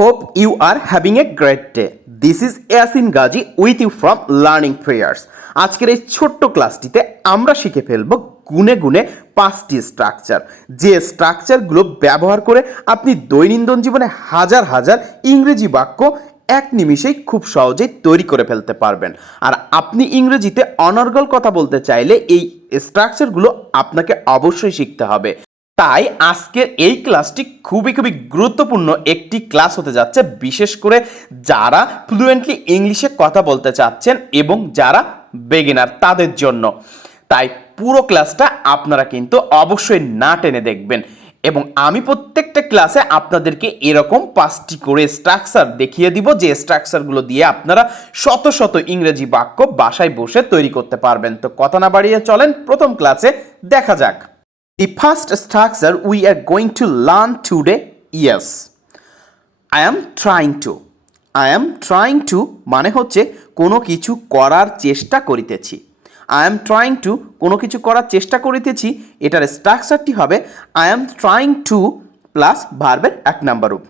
Hope you are having a great day. This is Yasin Gaji with you from Learning Periods. আজকের এই ছোট্ট ক্লাসটিতে আমরা শিখে ফেলব গুণে গুণে 5টি স্ট্রাকচার, যে স্ট্রাকচারগুলো ব্যবহার করে আপনি দৈনন্দিন জীবনে হাজার হাজার ইংরেজি বাক্য এক নিমিষেই খুব সহজেই তৈরি করে ফেলতে পারবেন। আর আপনি ইংরেজিতে অনর্গল কথা বলতে চাইলে এই স্ট্রাকচারগুলো আপনাকে অবশ্যই শিখতে হবে। তাই আজকের এই ক্লাসটি খুবই গুরুত্বপূর্ণ একটি ক্লাস হতে যাচ্ছে, বিশেষ করে যারা ফ্লুয়েন্টলি ইংলিশে কথা বলতে চাচ্ছেন এবং যারা বিগিনার তাদের জন্য। তাই পুরো ক্লাসটা আপনারা কিন্তু অবশ্যই না টেনে দেখবেন এবং আমি প্রত্যেকটা ক্লাসে আপনাদেরকে এরকম 5টি করে স্ট্রাকচার দেখিয়ে দিব, যে স্ট্রাকচারগুলো দিয়ে আপনারা শত শত ইংরেজি বাক্য বাসায় বসে তৈরি করতে পারবেন। তো কথা না বাড়িয়ে চলেন প্রথম ক্লাসে দেখা যাক। The first structure we are going to learn today is I am trying to. I am trying to মানে হচ্ছে কোনো কিছু করার চেষ্টা করিতেছি। I am trying to কোনো কিছু করার চেষ্টা করিতেছি, এটার স্ট্রাকচারটি হবে I am trying to plus ভার্বের 1 নাম্বার রূপ,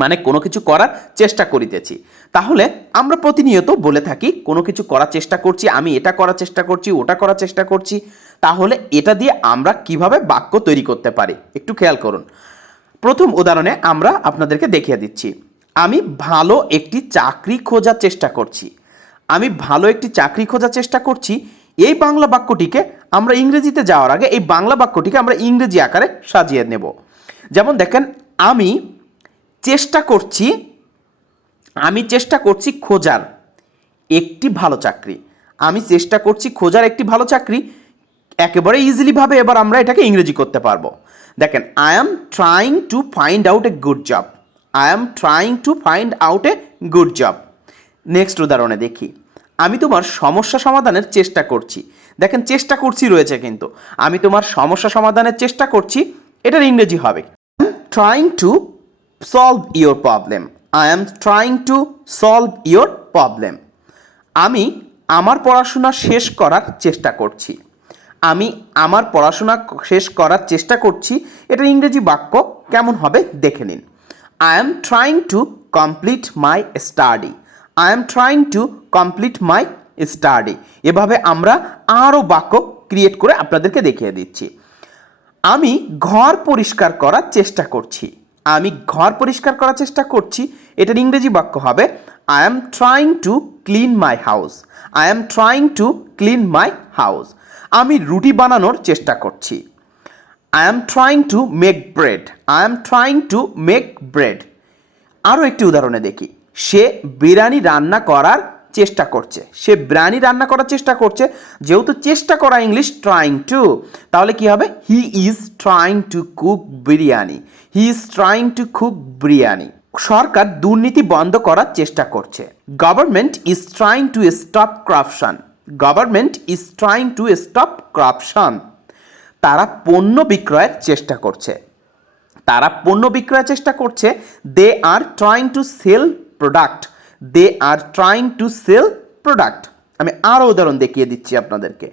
মানে কোনো কিছু করার চেষ্টা করিতেছি। তাহলে আমরা প্রতিনিয়ত বলে থাকি কোনো কিছু করার চেষ্টা করছি, আমি এটা করার চেষ্টা করছি, ওটা করার চেষ্টা করছি। তাহলে এটা দিয়ে আমরা কিভাবে বাক্য তৈরি করতে পারি একটু খেয়াল করুন। প্রথম উদাহরণে আমরা আপনাদেরকে দেখিয়ে দিচ্ছি, আমি ভালো একটি চাকরি খোঁজার চেষ্টা করছি। আমি ভালো একটি চাকরি খোঁজার চেষ্টা করছি, এই বাংলা বাক্যটিকে আমরা ইংরেজিতে যাওয়ার আগে এই বাংলা বাক্যটিকে আমরা ইংরেজি আকারে সাজিয়ে নেব। যেমন দেখেন, আমি চেষ্টা করছি খোঁজার একটি ভালো চাকরি। আমি চেষ্টা করছি খোঁজার একটি ভালো চাকরি, একেবারে ইজিলিভাবে এবার আমরা এটাকে ইংরেজি করতে পারবো। দেখেন, I am trying to find out a good job. I am trying to find out a good job. Next উদাহরণে দেখি, আমি তোমার সমস্যা সমাধানের চেষ্টা করছি। দেখেন, চেষ্টা করছি রয়েছে, কিন্তু আমি তোমার সমস্যা সমাধানের চেষ্টা করছি, এটার ইংরেজি হবে trying to solve your problem. I am trying to solve your problem. আমি আমার পড়াশোনা শেষ করার চেষ্টা করছি। আমি আমার পড়াশোনা শেষ করার চেষ্টা করছি, এটা ইংরেজি বাক্য কেমন হবে দেখে নিন। I am trying to complete my study. I am trying to complete my study. এভাবে আমরা আরও বাক্য ক্রিয়েট করে আপনাদেরকে দেখিয়ে দিচ্ছি। আমি ঘর পরিষ্কার করার চেষ্টা করছি। আমি ঘর পরিষ্কার করার চেষ্টা করছি, এটার ইংরেজি বাক্য হবে I am trying to clean my house. I am trying to clean my house. আমি রুটি বানানোর চেষ্টা করছি। I am trying to make bread. I am trying to make bread. আরও একটি উদাহরণে দেখি, সে বিরিয়ানি রান্না করার চেষ্টা করছে। সে বিরিয়ানি রান্না করার চেষ্টা করছে, যেহেতু চেষ্টা করা ইংলিশ ট্রাইং টু, তাহলে কি হবে he is trying to cook biryani. He is trying to cook biryani. সরকার দুর্নীতি বন্ধ করার চেষ্টা করছে। Government is trying to stop corruption. Government is trying to stop corruption. তারা পণ্য বিক্রয়ের চেষ্টা করছে। তারা পণ্য বিক্রয়ের চেষ্টা করছে। They are trying to sell product. They are trying to sell product. আমি আরও উদাহরণ দেখিয়ে দিচ্ছি আপনাদেরকে।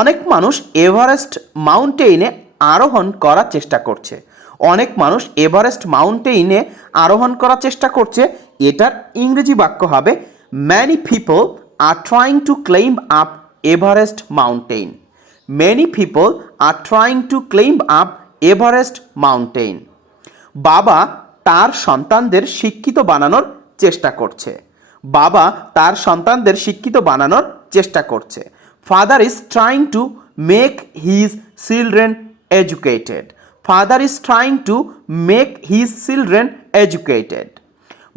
অনেক মানুষ এভারেস্ট মাউন্টেইনে আরোহণ করার চেষ্টা করছে। অনেক মানুষ এভারেস্ট মাউন্টেইনে আরোহণ করার চেষ্টা করছে, এটার ইংরেজি বাক্য হবে many people are trying to claim up Everest mountain. Many people are trying to claim up Everest mountain. বাবা তার সন্তানদের শিক্ষিত বানানোর চেষ্টা করছে। বাবা তার সন্তানদের শিক্ষিত বানানোর চেষ্টা করছে। Father is trying to make his children educated. Father is trying to make his children educated.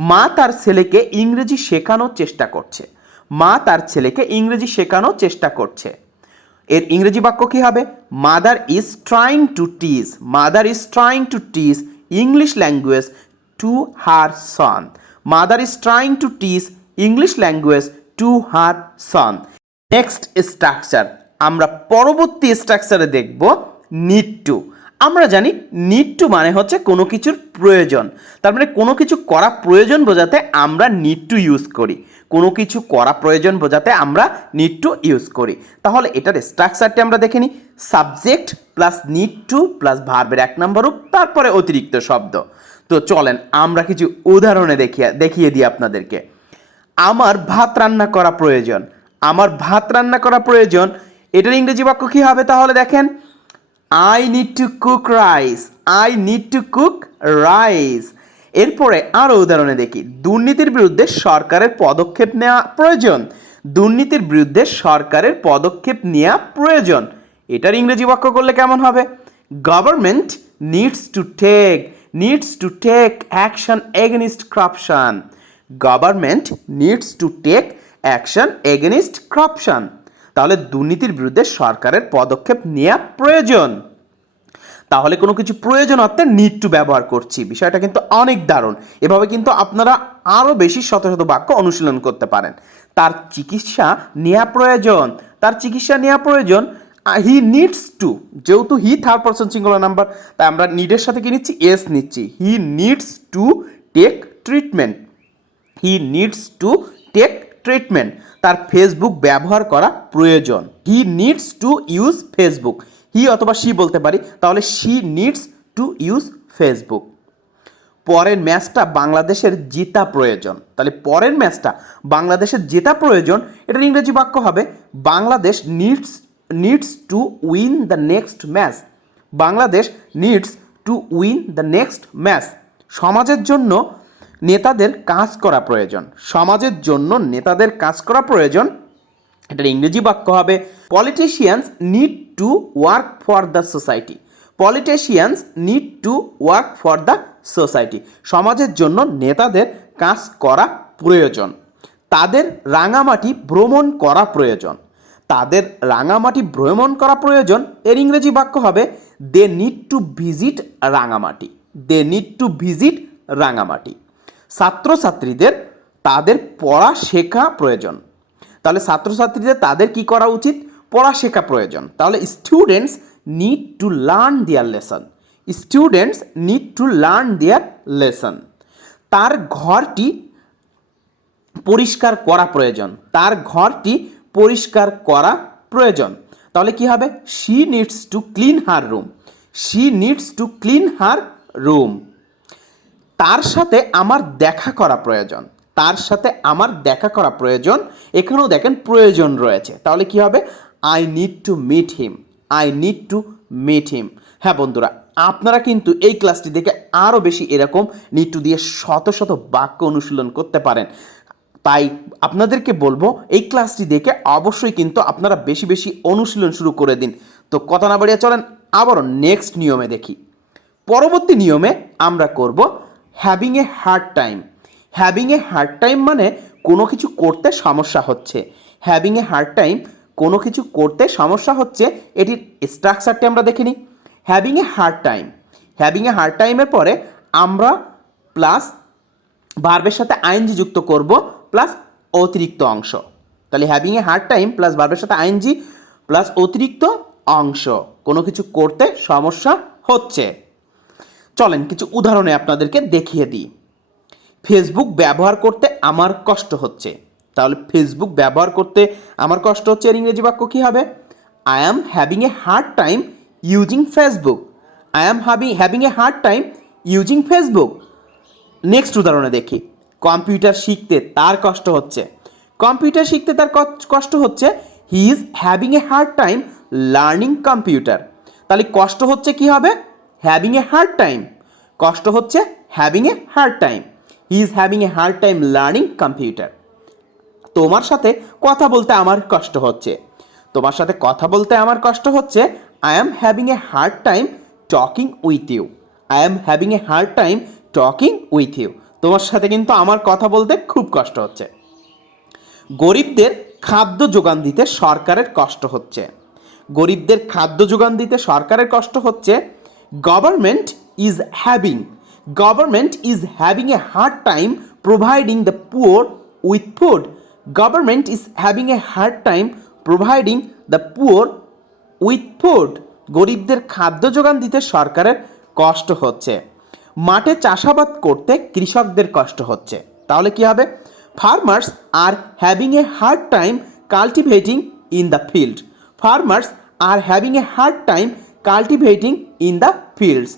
মা তার ছেলেকে ইংরেজি শেখানোর চেষ্টা করছে। মা তার ছেলেকে ইংরেজি শেখানোর চেষ্টা করছে। এর ইংরেজি বাক্য কি হবে mother is trying to teach. Mother is trying to teach English language to her Son. Mother is trying to teach English language to her Son. Next structure, আমরা পরবর্তী স্ট্রাকচারে দেখব নিড টু। আমরা জানি নিড টু মানে হচ্ছে কোনো কিছুর প্রয়োজন, তার মানে কোনো কিছু করা প্রয়োজন বোঝাতে আমরা নিড টু ইউজ করি। কোনো কিছু করা প্রয়োজন বোঝাতে আমরা নিড টু ইউজ করি। তাহলে এটার স্ট্রাকচারটি আমরা দেখে নিই। Subject plus need to plus ভার্বের 1 নম্বর রূপ, তারপরে অতিরিক্ত শব্দ। তো তো চলেন আমরা কিছু উদাহরণে দেখিয়ে দিই আপনাদেরকে। আমার ভাত রান্না করা প্রয়োজন, আমার ভাত রান্না করা প্রয়োজন, এটার ইংরেজি বাক্য কী হবে তাহলে দেখেন, I need to cook rice, I need to cook rice. এরপরে আরও উদাহরণে দেখি, দুর্নীতির বিরুদ্ধে সরকারের পদক্ষেপ নেওয়া প্রয়োজন, দুর্নীতির বিরুদ্ধে সরকারের পদক্ষেপ নেওয়া প্রয়োজন। এটার ইংরেজি বাক্য করলে কেমন হবে, government needs to take action against corruption, government needs to take action against corruption। তাহলে দুর্নীতির বিরুদ্ধে সরকারের পদক্ষেপ নেওয়া প্রয়োজন। তাহলে কোনো কিছু প্রয়োজন অর্থে নিড টু ব্যবহার করছি, বিষয়টা কিন্তু অনেক দারুণ। এভাবে কিন্তু আপনারা আরও বেশি শত শত বাক্য অনুশীলন করতে পারেন। তার চিকিৎসা নেওয়া প্রয়োজন, তার চিকিৎসা নেওয়া প্রয়োজন, হি নিডস টু, যেহেতু he third person singular number, তাই আমরা নিডের সাথে কি নিচ্ছি, এস নিচ্ছি। He needs to take treatment, he needs to take treatment. তার ফেসবুক ব্যবহার করা প্রয়োজন, he needs to use Facebook, he অথবা শি বলতে পারি, তাহলে she needs to use Facebook. পরের ম্যাচটা বাংলাদেশের জেতা প্রয়োজন, তাহলে পরের ম্যাচটা বাংলাদেশের জেতা প্রয়োজন, এটার ইংরেজি বাক্য হবে Bangladesh needs to win the next match, Bangladesh needs to win the next match. সমাজের জন্য নেতাদের কাজ করা প্রয়োজন, সমাজের জন্য নেতাদের কাজ করা প্রয়োজন, এটার ইংরেজি বাক্য হবে politicians need to work for the society, politicians need to work for the society. সমাজের জন্য নেতাদের কাজ করা প্রয়োজন। তাদের রাঙামাটি ভ্রমণ করা প্রয়োজন, তাদের রাঙামাটি ভ্রমণ করা প্রয়োজন, এর ইংরেজি বাক্য হবে they need to visit Rangamati, they need to visit Rangamati. ছাত্রছাত্রীদের তাদের পড়া শেখা প্রয়োজন, তাহলে ছাত্রছাত্রীদের তাদের কি করা উচিত, পড়া শেখা প্রয়োজন। তাহলে students need to learn there lesson, students need to learn there lesson. তার ঘরটি পরিষ্কার করা প্রয়োজন, তার ঘরটি পরিষ্কার করা প্রয়োজন। তাহলে কি হবে, she needs to clean her room, she needs to clean her room. তার সাথে আমার দেখা করা প্রয়োজন, তার সাথে আমার দেখা করা প্রয়োজন, এখানেও দেখেন প্রয়োজন রয়েছে, তাহলে কি হবে, I need to meet him, I need to meet him. হ্যাঁ বন্ধুরা, আপনারা কিন্তু এই ক্লাসটি দেখে আরও বেশি এরকম নিড টু দিয়ে শত শত বাক্য অনুশীলন করতে পারেন। তাই আপনাদেরকে বলবো এই ক্লাসটি দেখে অবশ্যই কিন্তু আপনারা বেশি বেশি অনুশীলন শুরু করে দিন। তো কথা না বাড়িয়ে চলেন আবারও নেক্সট নিয়মে দেখি। পরবর্তী নিয়মে আমরা করব having a hard time. Having a hard time মানে কোনো কিছু করতে সমস্যা হচ্ছে, হ্যাভিং এ হার্ড টাইম কোনো কিছু করতে সমস্যা হচ্ছে। এটির স্ট্রাকচারটি আমরা দেখে নিই। Having a hard time, having a hard টাইমের পরে আমরা প্লাস ভার্বের সাথে আইএনজি যুক্ত করব প্লাস অতিরিক্ত অংশ। তাহলে having a hard time plus ভার্বের সাথে আইএনজি প্লাস অতিরিক্ত অংশ, কোনো কিছু করতে সমস্যা হচ্ছে। চলেন কিছু উদাহরণে আপনাদেরকে দেখিয়ে দিই। ফেসবুক ব্যবহার করতে আমার কষ্ট হচ্ছে, তাহলে ফেসবুক ব্যবহার করতে আমার কষ্ট হচ্ছে, এর ইংরেজি বাক্য কী হবে, I am having a hard time using Facebook, I am having a hard time using Facebook. Next উদাহরণে দেখি, কম্পিউটার শিখতে তার কষ্ট হচ্ছে, কম্পিউটার শিখতে তার কষ্ট হচ্ছে, he is having a hard time learning computer. তাহলে কষ্ট হচ্ছে কি হবে, হ্যাভিং এ হার্ড টাইম, কষ্ট হচ্ছে having a hard time, he is having a hard time learning computer. তোমার সাথে কথা বলতে আমার কষ্ট হচ্ছে, তোমার সাথে কথা বলতে আমার কষ্ট হচ্ছে, I am having a hard time talking with you, I am having a hard time talking with you. তোমার সাথে কিন্তু আমার কথা বলতে খুব কষ্ট হচ্ছে। গরিবদের খাদ্য যোগান দিতে সরকারের কষ্ট হচ্ছে, গরিবদের খাদ্য যোগান দিতে সরকারের কষ্ট হচ্ছে, government is having a hard time providing the poor with food, government is having a hard time providing the poor with food. গরিবদের খাদ্য যোগান দিতে সরকারের কষ্ট হচ্ছে। মাঠে চাষাবাদ করতে কৃষকদের কষ্ট হচ্ছে, তাহলে কি হবে, farmers R having a hard time cultivating in the field, farmers R having a hard time cultivating in the fields.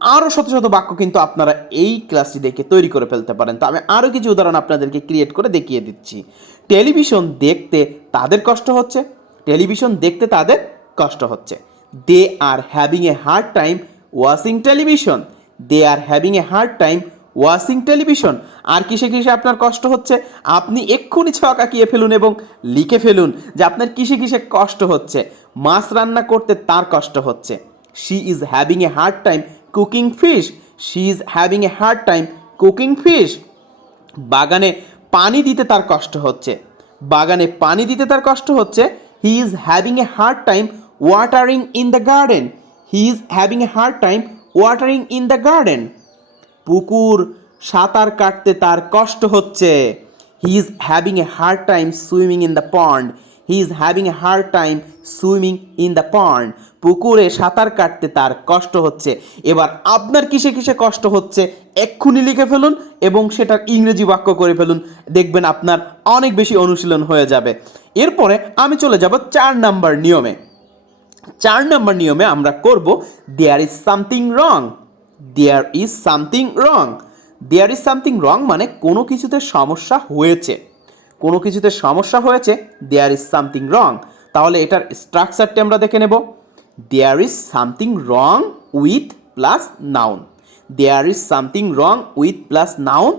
আরও শত শত বাক্য কিন্তু আপনারা এই ক্লাসটি দেখে তৈরি করে ফেলতে পারেন। তো আমি আরও কিছু উদাহরণ আপনাদেরকে ক্রিয়েট করে দেখিয়ে দিচ্ছি। টেলিভিশন দেখতে তাদের কষ্ট হচ্ছে, টেলিভিশন দেখতে তাদের কষ্ট হচ্ছে। They are having a hard time watching television, they are having a hard time watching television. আর কিসে কিসে আপনার কষ্ট হচ্ছে, আপনি এক্ষুনি ছক আঁকিয়ে ফেলুন এবং লিখে ফেলুন যে আপনার কিসে কিসে কষ্ট হচ্ছে। মাছ রান্না করতে তার কষ্ট হচ্ছে, she is having a hard time cooking fish, she is having a hard time cooking fish. বাগানে পানি দিতে তার কষ্ট হচ্ছে, বাগানে পানি দিতে তার কষ্ট হচ্ছে, he is having a hard time watering in the garden, he is having a hard time watering in the garden. পুকুর সাঁতার কাটতে তার কষ্ট হচ্ছে, he is having a hard time swimming in the pond, he is having a hard time swimming in the pond. পুকুরে সাঁতার কাটতে তার কষ্ট হচ্ছে। এবার আপনার কিসে কিসে কষ্ট হচ্ছে এক্ষুনি লিখে ফেলুন এবং সেটার ইংরেজি বাক্য করে ফেলুন, দেখবেন আপনার অনেক বেশি অনুশীলন হয়ে যাবে। এরপরে আমি চলে যাব 4 নাম্বার নিয়মে। 4 নাম্বার নিয়মে আমরা করব there is something wrong, there is something wrong. There is something wrong মানে কোনো কিছুতে সমস্যা হয়েছে, কোনো কিছুতে সমস্যা হয়েছে, দেয়ার ইজ সামথিং রং। তাহলে এটার স্ট্রাকচারটি আমরা দেখে নেব। There is something wrong with plus noun, there is something wrong with plus noun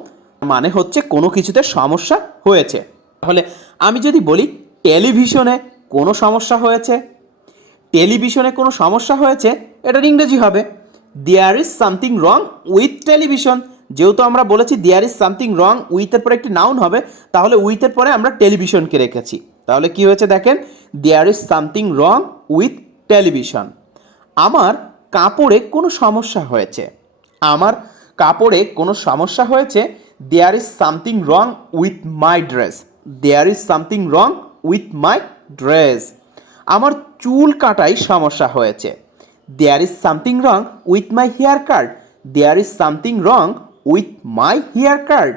মানে হচ্ছে কোনো কিছুতে সমস্যা হয়েছে। তাহলে আমি যদি বলি টেলিভিশনে কোনো সমস্যা হয়েছে, টেলিভিশনে কোনো সমস্যা হয়েছে, এটার ইংরেজি হবে there is something wrong with television. যেহেতু আমরা বলেছি দেয়ার ইজ সামথিং রং উইথের পরে একটি নাউন হবে, তাহলে উইথের পরে আমরা টেলিভিশনকে রেখেছি। তাহলে কি হয়েছে দেখেন, there is something wrong with television. আমার কাপড়ে কোনো সমস্যা হয়েছে, আমার কাপড়ে কোনো সমস্যা হয়েছে, there is something wrong with my dress, there is something wrong with my dress. আমার চুল কাটাই সমস্যা হয়েছে, there is something wrong with my haircut, there is something wrong with my haircut.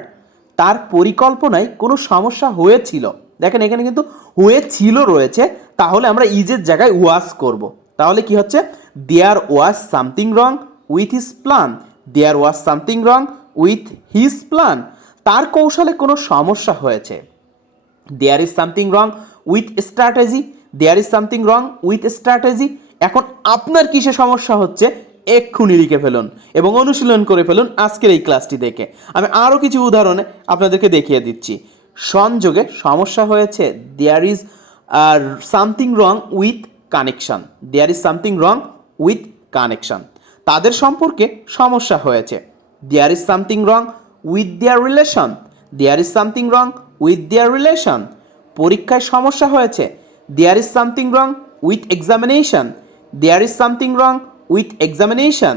তার পরিকল্পনায় কোনো সমস্যা হয়েছিল, দেখেন এখানে কিন্তু হয়েছিল রয়েছে, তাহলে আমরা ইজের জায়গায় ওয়াজ করব। তাহলে কি হচ্ছে, there was something wrong with his plan, there was something wrong with his plan. তার কৌশলে কোনো সমস্যা হয়েছে, there is something wrong with strategy, there is something wrong with strategy. এখন আপনার কিসে সমস্যা হচ্ছে এক্ষুনি লিখে ফেলুন এবং অনুশীলন করে ফেলুন আজকের এই ক্লাসটি দেখে। আমি আরও কিছু উদাহরণে আপনাদেরকে দেখিয়ে দিচ্ছি। সংযোগে সমস্যা হয়েছে, there is something wrong with connection, there is something wrong with connection. তাদের সম্পর্কে সমস্যা হয়েছে, there is something wrong with their relation, there is something wrong with their relation. পরীক্ষায় সমস্যা হয়েছে, there is something wrong with examination, there is something wrong with examination.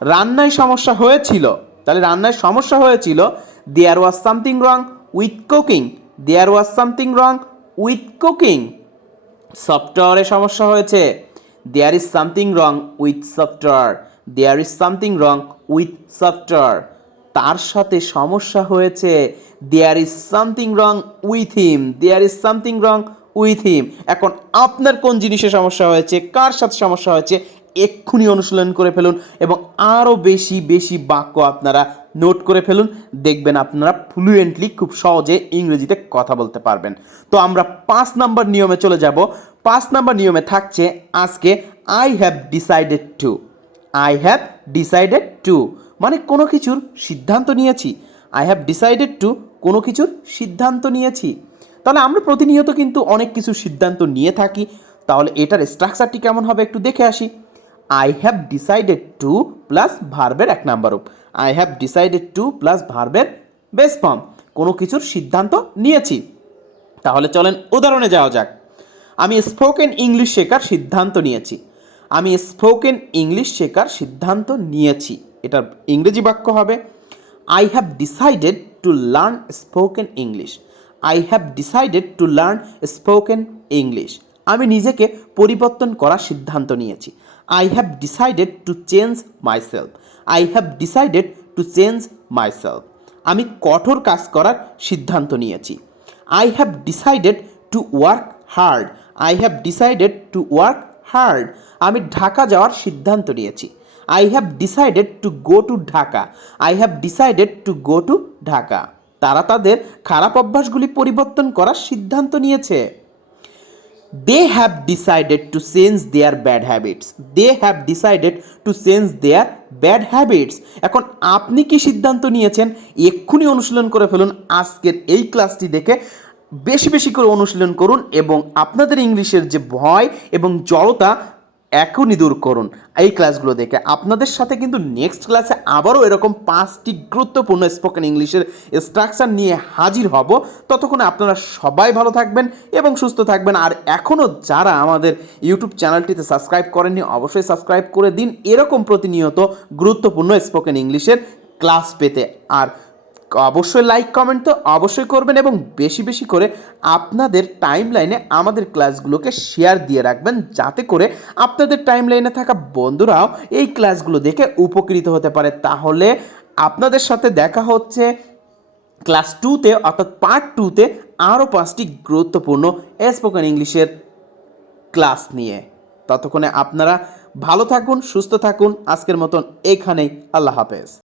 রান্নায় সমস্যা হয়েছিল, তাহলে রান্নায় সমস্যা হয়েছিল, there was something wrong with cooking, there was something wrong with cooking. সফটওয়্যারে সমস্যা হয়েছে, there is something wrong with software, there is something wrong with software. তার সাথে সমস্যা হয়েছে, there is something wrong with him, there is something wrong with him. এখন আপনার কোন জিনিসে সমস্যা হয়েছে, কার সাথে সমস্যা হয়েছে এক্ষুনি অনুশীলন করে ফেলুন এবং আরও বেশি বেশি বাক্য আপনারা নোট করে ফেলুন, দেখবেন আপনারা ফ্লুয়েন্টলি খুব সহজে ইংরেজিতে কথা বলতে পারবেন। তো আমরা 5 নাম্বার নিয়মে চলে যাব। 5 নাম্বার নিয়মে থাকছে আজকে I have decided two, I have decided two মানে কোনো কিছুর সিদ্ধান্ত নিয়েছি, আই হ্যাভ ডিসাইডেড টু কোনো কিছুর সিদ্ধান্ত নিয়েছি। তাহলে আমরা প্রতিনিয়ত কিন্তু অনেক কিছু সিদ্ধান্ত নিয়ে থাকি, তাহলে এটার স্ট্রাকচারটি কেমন হবে একটু দেখে আসি। I have decided two plus ভার্বের 1 নাম্বার রূপ, I have decided two plus ভার্বের বেস ফর্ম, কোনো কিছুর সিদ্ধান্ত নিয়েছি। তাহলে চলেন উদাহরণে যাওয়া যাক। আমি স্পোকেন ইংলিশ শেখার সিদ্ধান্ত নিয়েছি, আমি স্পোকেন ইংলিশ শেখার সিদ্ধান্ত নিয়েছি। এটার ইংরেজি বাক্য হবে I have decided to learn spoken English, I have decided to learn spoken English. আমি নিজেকে পরিবর্তন করার সিদ্ধান্ত নিয়েছি, I have decided to change myself, I have decided to change myself. আমি কঠোর কাজ করার সিদ্ধান্ত নিয়েছি, I have decided to work hard, I have decided to work hard. আমি ঢাকা যাওয়ার সিদ্ধান্ত নিয়েছি, I have decided to go to Dhaka. I have decided to go to Dhaka. তারা তাদের খারাপ অভ্যাসগুলি পরিবর্তন করার সিদ্ধান্ত নিয়েছে। They have decided to change their bad habits. They have decided to change their bad habits. এখন আপনি কি সিদ্ধান্ত নিয়েছেন এক্ষুনি অনুশীলন করে ফেলুন। আজকের এই ক্লাসটি দেখে বেশি বেশি করে অনুশীলন করুন এবং আপনাদের ইংলিশের যে ভয় এবং জড়তা এখনই দূর করুন এই ক্লাসগুলো দেখে। আপনাদের সাথে কিন্তু নেক্সট ক্লাসে আবারও এরকম 5টি গুরুত্বপূর্ণ স্পোকেন ইংলিশের স্ট্রাকচার নিয়ে হাজির হব। ততক্ষণে আপনারা সবাই ভালো থাকবেন এবং সুস্থ থাকবেন। আর এখনও যারা আমাদের ইউটিউব চ্যানেলটিতে সাবস্ক্রাইব করেননি অবশ্যই সাবস্ক্রাইব করে দিন এরকম প্রতিনিয়ত গুরুত্বপূর্ণ স্পোকেন ইংলিশের ক্লাস পেতে। আর অবশ্যই লাইক কমেন্ট তো অবশ্যই করবেন এবং বেশি বেশি করে আপনাদের টাইম লাইনে আমাদের ক্লাসগুলোকে শেয়ার দিয়ে রাখবেন, যাতে করে আপনাদের টাইম লাইনে থাকা বন্ধুরাও এই ক্লাসগুলো দেখে উপকৃত হতে পারে। তাহলে আপনাদের সাথে দেখা হচ্ছে ক্লাস 2তে অর্থাৎ পার্ট 2তে আরও 5টি গুরুত্বপূর্ণ স্পোকেন ইংলিশের ক্লাস নিয়ে। ততক্ষণে আপনারা ভালো থাকুন, সুস্থ থাকুন। আজকের মতন এখানেই, আল্লাহ হাফেজ।